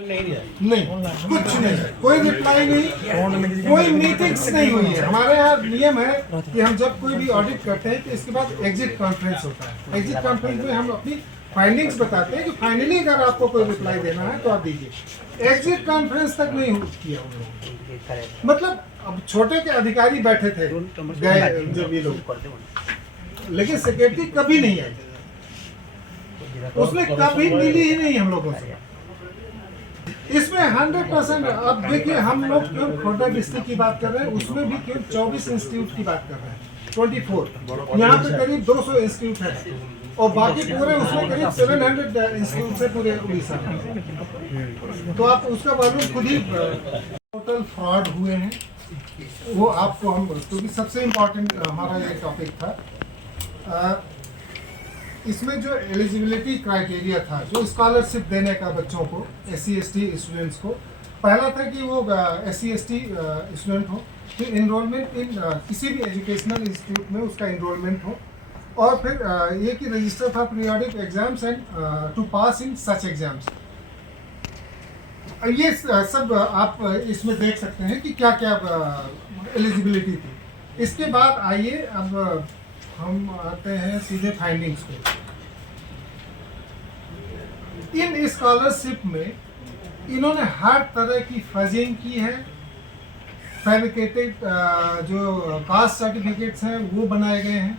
नहीं, कुछ नहीं, कोई रिप्लाई नहीं, कोई मीटिंग्स नहीं हुई है। हमारे यहाँ नियम है कि हम जब कोई भी ऑडिट करते हैं तो इसके बाद एग्जिट कॉन्फ्रेंस होता है। एग्जिट कॉन्फ्रेंस में हम अपनी फाइंडिंग्स बताते हैं कि फाइनली अगर आपको कोई रिप्लाई देना है तो आप दीजिए। एग्जिट कॉन्फ्रेंस तक नहीं किया उन लोगों। मतलब अब छोटे के अधिकारी बैठे थे गए जब ये लोग, लेकिन सेक्रेटरी कभी नहीं आई, उसने कभी मिली ही नहीं हम लोगों से। इसमें 100%। अब देखिए, हम लोग केवल खोर्धा डिस्ट्रिक्ट की बात कर रहे हैं, उसमें भी केवल 24 इंस्टीट्यूट की बात कर रहे हैं, 24। यहाँ पे करीब 200 इंस्टीट्यूट है और बाकी पूरे उसमें करीब 700 इंस्टीट्यूट है पूरे उड़ीसा में। तो आप उसका मालूम खुद ही। टोटल फ्रॉड हुए हैं वो आपको हम, क्योंकि सबसे इम्पोर्टेंट हमारा ये टॉपिक था। इसमें जो एलिजिबिलिटी क्राइटेरिया था, जो स्कॉलरशिप देने का बच्चों को, SC/ST स्टूडेंट्स को, पहला था कि वो SC/ST स्टूडेंट हो, फिर इनरोलमेंट इन किसी भी एजुकेशनल इंस्टीट्यूट में उसका इनरोलमेंट हो, और फिर ये कि register for periodic exams and to pass in such exams. ये सब आप इसमें देख सकते हैं कि क्या क्या एलिजिबिलिटी थी। इसके बाद आइए अब हम आते हैं सीधे फाइंडिंग्स पे। इन स्कॉलरशिप में इन्होंने हर तरह की फजिंग की है। फैब्रिकेटेड जो कास्ट सर्टिफिकेट्स हैं वो बनाए गए हैं।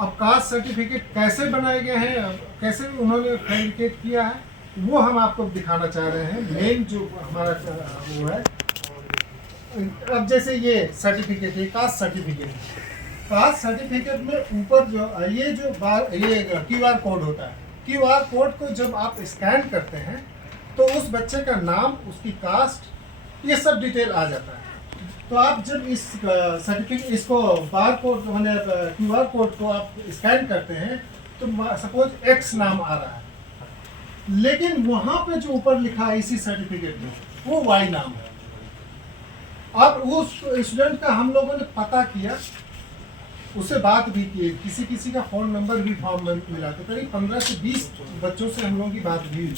अब कास्ट सर्टिफिकेट कैसे बनाए गए हैं, कैसे उन्होंने फैब्रिकेट किया है, वो हम आपको दिखाना चाह रहे हैं। मेन जो हमारा वो है, अब जैसे ये सर्टिफिकेट है, कास्ट सर्टिफिकेट। कास्ट सर्टिफिकेट में ऊपर जो ये QR कोड होता है, QR कोड को जब आप स्कैन करते हैं तो उस बच्चे का नाम, उसकी कास्ट, ये सब डिटेल आ जाता है। तो आप जब इस सर्टिफिकेट, इसको बार कोड मैंने QR कोड को आप स्कैन करते हैं तो सपोज X नाम आ रहा है, लेकिन वहाँ पे जो ऊपर लिखा है इसी सर्टिफिकेट में वो Y नाम है। अब उस स्टूडेंट का हम लोगों ने पता किया, उससे बात भी की, किसी का फ़ोन नंबर भी फॉर्म में मिला, तो करीब 15 से 20 बच्चों से हम लोगों की बात भी हुई।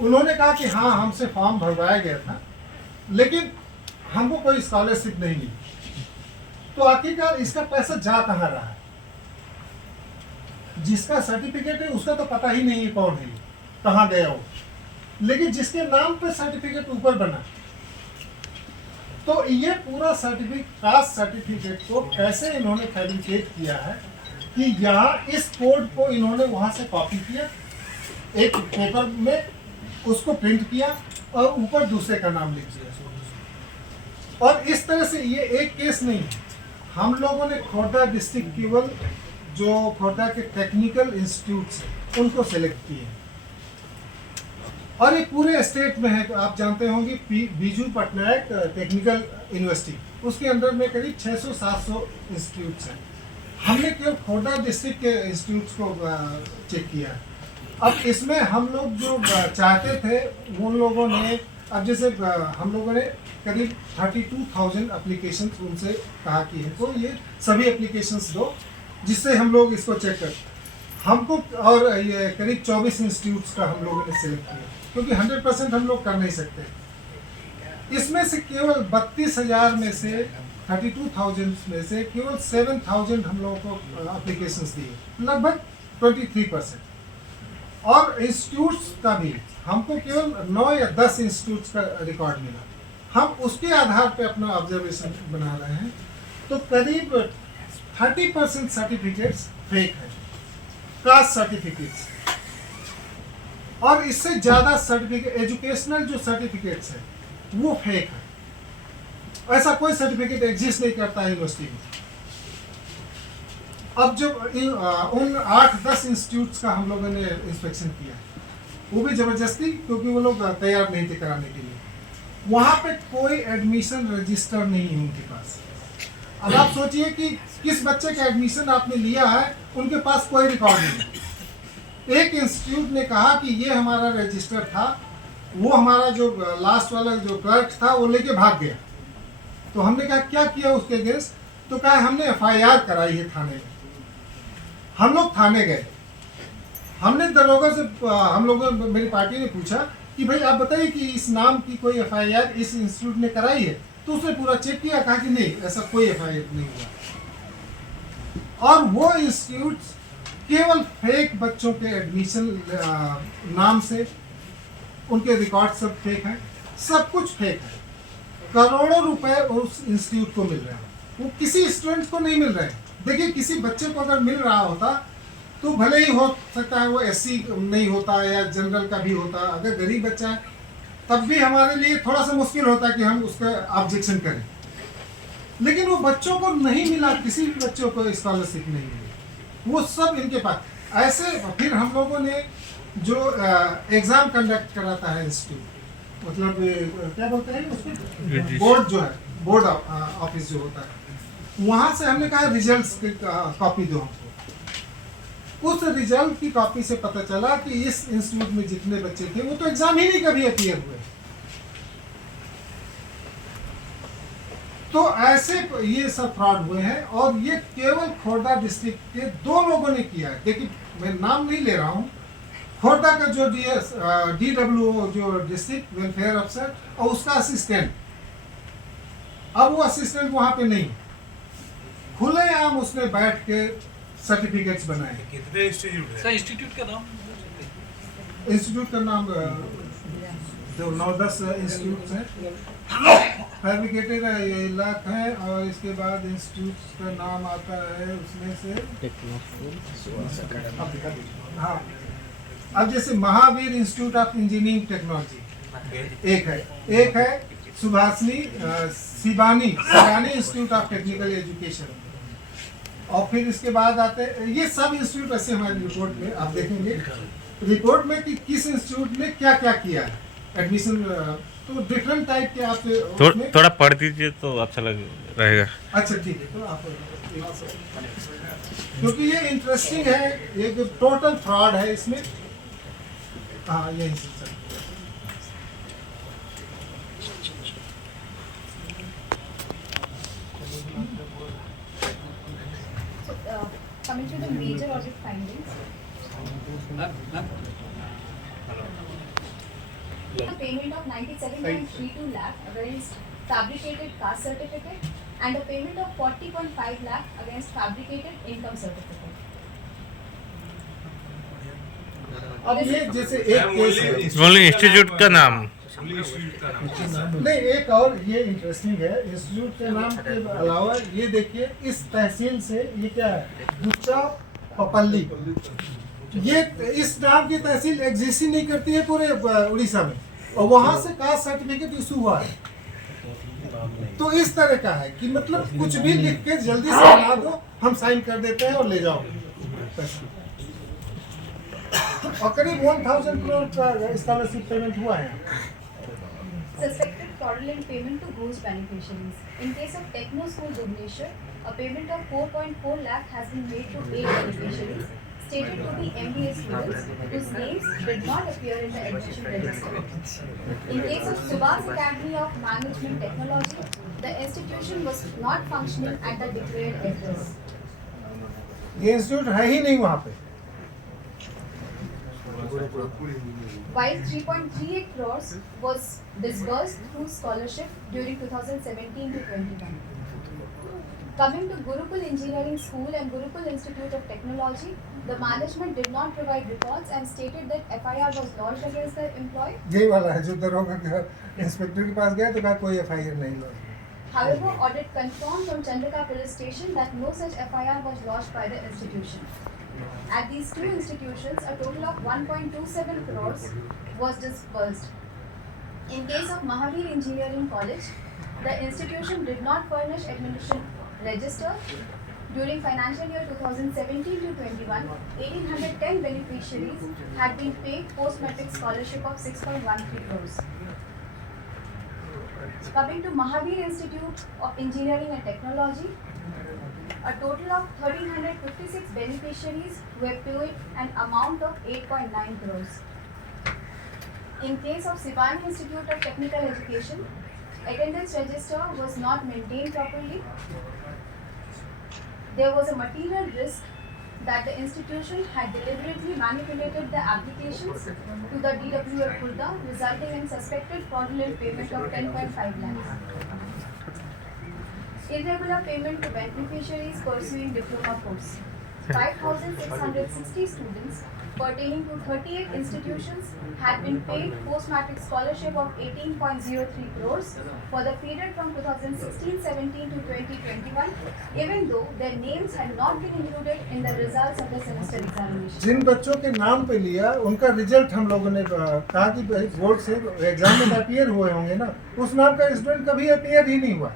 उन्होंने कहा कि हाँ, हमसे फॉर्म भरवाया गया था लेकिन हमको कोई स्कॉलरशिप नहीं मिली। तो आखिरकार इसका पैसा जा कहाँ रहा है? जिसका सर्टिफिकेट है उसका तो पता ही नहीं है कौन है, कहाँ गया हो, लेकिन जिसके नाम पे सर्टिफिकेट ऊपर बना, तो ये पूरा सर्टिफिकेट, कास्ट सर्टिफिकेट को कैसे इन्होंने फैब्रिकेट किया है कि यहाँ इस कोड को इन्होंने वहाँ से कॉपी किया, एक पेपर में उसको प्रिंट किया और ऊपर दूसरे का नाम लिख दिया। और इस तरह से ये एक केस नहीं, हम लोगों ने खोर्धा डिस्ट्रिक्ट केवल जो खोर्धा के टेक्निकल इंस्टीट्यूट्स हैं उनको सेलेक्ट किए, और ये पूरे स्टेट में है। तो आप जानते होंगे बीजू पटनायक टेक्निकल यूनिवर्सिटी, उसके अंदर में करीब 600-700 इंस्टीट्यूट्स हैं। हमने केवल खोर्धा डिस्ट्रिक्ट के इंस्टीट्यूट्स को चेक किया। अब इसमें हम लोग जो चाहते थे उन लोगों ने, अब जैसे हम लोगों ने करीब 32,000 एप्लीकेशंस उनसे कहा कि इनको ये सभी एप्लीकेशंस दो जिससे हम लोग इसको चेक कर हमको, और ये करीब 24 इंस्टीट्यूट्स का हम लोगों ने सिलेक्ट किया, क्योंकि 100% हम लोग कर नहीं सकते। इसमें से केवल 32,000 में से, 32,000 में से केवल 7,000 हम लोगों को एप्लीकेशंस दिए, लगभग 23%। और इंस्टीट्यूट्स का भी हमको केवल 9 या 10 इंस्टीट्यूट्स का रिकॉर्ड मिला। हम उसके आधार पे अपना ऑब्जर्वेशन बना रहे हैं। तो करीब 30% सर्टिफिकेट्स फेक है, कास्ट सर्टिफिकेट्स, और इससे ज़्यादा सर्टिफिकेट, एजुकेशनल जो सर्टिफिकेट्स है वो फेक है। ऐसा कोई सर्टिफिकेट एग्जिस्ट नहीं करता है यूनिवर्सिटी में। अब जब उन 8-10 इंस्टीट्यूट्स का हम लोगों ने इंस्पेक्शन किया, वो भी ज़बरदस्ती, क्योंकि वो लोग तैयार नहीं थे कराने के लिए। वहाँ पे कोई एडमिशन रजिस्टर नहीं है उनके पास। अब आप सोचिए कि किस बच्चे का एडमिशन आपने लिया है, उनके पास कोई रिकॉर्ड नहीं। एक इंस्टीट्यूट ने कहा कि ये हमारा रजिस्टर था, वो हमारा जो लास्ट वाला जो क्लर्क था वो लेके भाग गया। तो हमने कहा क्या किया उसके अगेंस्ट, तो कहा हमने FIR कराई है थाने में। हम लोग थाने गए, हमने दरोगा से, हम लोगों, मेरी पार्टी ने पूछा कि भाई आप बताइए कि इस नाम की कोई FIR इस इंस्टीट्यूट ने कराई है, तो उसने पूरा चेक किया, कहा कि नहीं ऐसा कोई FIR नहीं हुआ। और वो इंस्टीट्यूट केवल फेक बच्चों के एडमिशन नाम से, उनके रिकॉर्ड सब फेक हैं, सब कुछ फेक है। करोड़ों रुपए उस इंस्टीट्यूट को मिल रहे हैं, वो किसी स्टूडेंट को नहीं मिल रहे हैं। देखिए किसी बच्चे को अगर मिल रहा होता तो भले ही हो सकता है वो SC नहीं होता या जनरल का भी होता, अगर गरीब बच्चा है तब भी हमारे लिए थोड़ा सा मुश्किल होता कि हम उसका ऑब्जेक्शन करें, लेकिन वो बच्चों को नहीं मिला, किसी भी बच्चों को स्कॉलरशिप नहीं मिली, वो सब इनके पास। ऐसे फिर हम लोगों ने जो एग्ज़ाम कंडक्ट कराता है इंस्टीट्यूट, मतलब क्या बोलते हैं उसको, बोर्ड जो है, बोर्ड ऑफिस जो होता है, वहाँ से हमने कहा रिजल्ट्स की कॉपी दो हमको। उस रिजल्ट की कॉपी से पता चला कि इस इंस्टीट्यूट में जितने बच्चे थे वो तो एग्जाम ही नहीं कभी अपीयर हुए। तो ऐसे ये सब फ्रॉड हुए हैं, और ये केवल खोर्धा डिस्ट्रिक्ट के 2 लोगों ने किया है। देखिए मैं नाम नहीं ले रहा हूँ, खोर्धा का जो DWO जो डिस्ट्रिक्ट वेलफेयर अफसर और उसका असिस्टेंट, अब वो असिस्टेंट वहाँ पे नहीं, खुलेआम उसने बैठ के सर्टिफिकेट्स बनाए। कितने इंस्टीट्यूट है? सर इंस्टीट्यूट का नाम? इंस्टीट्यूट का नाम जो 9-10 इंस्टीट्यूट हैं, फैब्रिकेटेड ये लाख है, और इसके बाद इंस्टीट्यूट का नाम आता है उसमें से, हाँ अब जैसे Mahavir institute of engineering technology एक है Subhashini Shibani institute of technical education, और फिर इसके बाद आते ये सब इंस्टीट्यूट ऐसे हमारी रिपोर्ट में आप देखेंगे रिपोर्ट में कि किस इंस्टीट्यूट ने क्या क्या किया है एडमिशन, तो डिफरेंट टाइप के आप थोड़ा पढ़ दीजिए तो अच्छा रहेगा। अच्छा ठीक है, तो आप क्योंकि ये इंटरेस्टिंग है, ये जो टोटल फ्रॉड है इसमें। हाँ यही sir. Coming to the major audit findings, a payment of 97.32 lakh against fabricated caste certificate and a payment of 40.5 lakh against fabricated income certificate. अब ये जैसे एक केस है, ओनली इंस्टीट्यूट का नाम नहीं एक और ये इंटरेस्टिंग है, इंस्टीट्यूट के नाम के अलावा ये देखिए इस तहसील से ये क्या है, गुच्चा पपल्ली, ये इस नाम की तहसील एग्जिस्ट ही नहीं करती है पूरे उड़ीसा में, और वहां से कास्ट सर्टिफिकेट इशू हुआ है। तो इस तरह का है कि मतलब कुछ भी लिख के जल्दी से बना दो, हम साइन कर देते हैं और ले जाओ पैसा। और करीब 1000 करोड़ का स्कॉलरशिप पेमेंट हुआ है। Suspected fraudulent payment to ghost beneficiaries. In case of Techno School Bhubaneswar, a payment of 4.4 lakh has been made to 8 beneficiaries, stated to be MBA students whose names did not appear in the admission register. In case of Subhas Academy of Management Technology, the institution was not functioning at the declared address. ये institute है ही नहीं वहाँ पे। While 3.38 crores was disbursed through scholarship during 2017 to 21. Coming to Gurukul Engineering School and Gurukul Institute of Technology, the management did not provide reports and stated that FIR was lodged against the employee. यही वाला है जो दरोगा के inspector के पास गया तो कहा कोई FIR नहीं launch. However, audit confirmed from Chandrika Police Station that no such FIR was lodged by the institution. At these two institutions, a total of 1.27 crores was disbursed. In case of Mahavir Engineering College, the institution did not furnish admission register. During financial year 2017 to 21, 1810 beneficiaries had been paid post-matric scholarship of 6.13 crores. Coming to Mahavir Institute of Engineering and Technology, a total of 1356 beneficiaries were paid an amount of 8.9 crores. In case of Sibani Institute of Technical Education, attendance register was not maintained properly. There was a material risk that the institution had deliberately manipulated the applications to the DWF Khurda, resulting in suspected fraudulent payment of 10.5 lakhs. Irregular payment to beneficiaries pursuing diploma course. 5,660 students pertaining to 38 institutions had been paid post-matric scholarship of 18.03 crores for the period from 2016-17 to 2021, even though their names had not been included in the results of the semester examination. जिन बच्चों के नाम पे लिया उनका result हम लोगों ने कहा कि बोर्ड से एग्जाम में अपीयर हुए होंगे ना, उस नाम का स्टूडेंट कभी अपीयर ही नहीं हुआ।